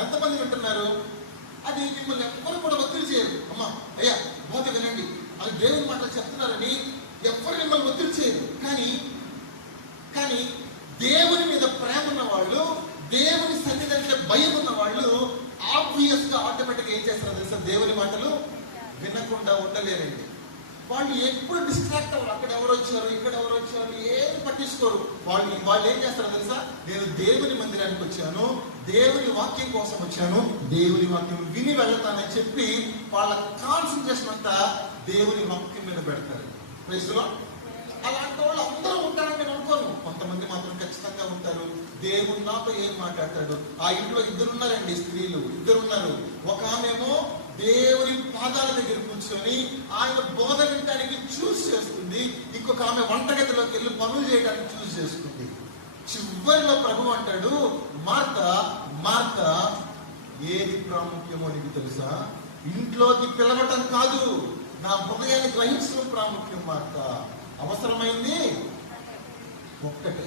ఎంతమంది వింటున్నారు? అది మిమ్మల్ని ఎవ్వరు కూడా ఒత్తిడి చేయరు. అమ్మా అయ్యా బోధ వినండి, అది దేవుని మాటలు చెప్తున్నారని ఎవ్వరు మిమ్మల్ని ఒత్తిడి చేయరు. కానీ దేవుని మీద ప్రేమ ఉన్న వాళ్ళు, దేవుని సన్నిధి అంటే భయం ఉన్న వాళ్ళు ఆబ్వియస్ గా ఆటోమేటిక్గా ఏం చేస్తారో తెలుసా? దేవుని మాటలు వినకుండా ఉండలేరండి. వాళ్ళు ఎప్పుడు డిస్ట్రాక్ట్ అవ్వరు. అక్కడ ఎవరు వచ్చారు, ఇక్కడ ఎవరు వచ్చారు, ఏం పట్టించుకోరు. వాళ్ళు ఏం చేస్తారో తెలుసా? నేను దేవుని మందిరానికి వచ్చాను, దేవుని వాక్యం కోసం వచ్చాను, దేవుని వాక్యం విని వెళ్తానని చెప్పి వాళ్ళ కాన్సన్ట్రేషన్ అంతా దేవుని వాక్యం మీద పెడతారు. ప్రైజ్లో అలాంటి వాళ్ళు అందరూ ఉంటారని నేను అనుకోను. కొంతమంది మాత్రం ఖచ్చితంగా ఉంటారు. దేవుడు నాతో ఏం మాట్లాడతాడు. ఆ ఇంట్లో ఇద్దరున్నారండి, స్త్రీలు ఇద్దరున్నారు. ఒక ఆమెమో దేవుని పాదాల దగ్గర కూర్చొని ఆయన బోధ వినడానికి చూస్ చేస్తుంది, ఇంకొక ఆమె వంటగదిలోకి వెళ్ళి పనులు చేయడానికి చూస్ చేసుకుంది. చివరిలో ప్రభు అంటాడు, మార్త ఏది ప్రాముఖ్యమో నీకు తెలుసా? ఇంట్లోకి పిలవటం కాదు, నా హృదయాన్ని గ్రహించడం ప్రాముఖ్యం. మార్త అవసరమైంది ఒక్కటే.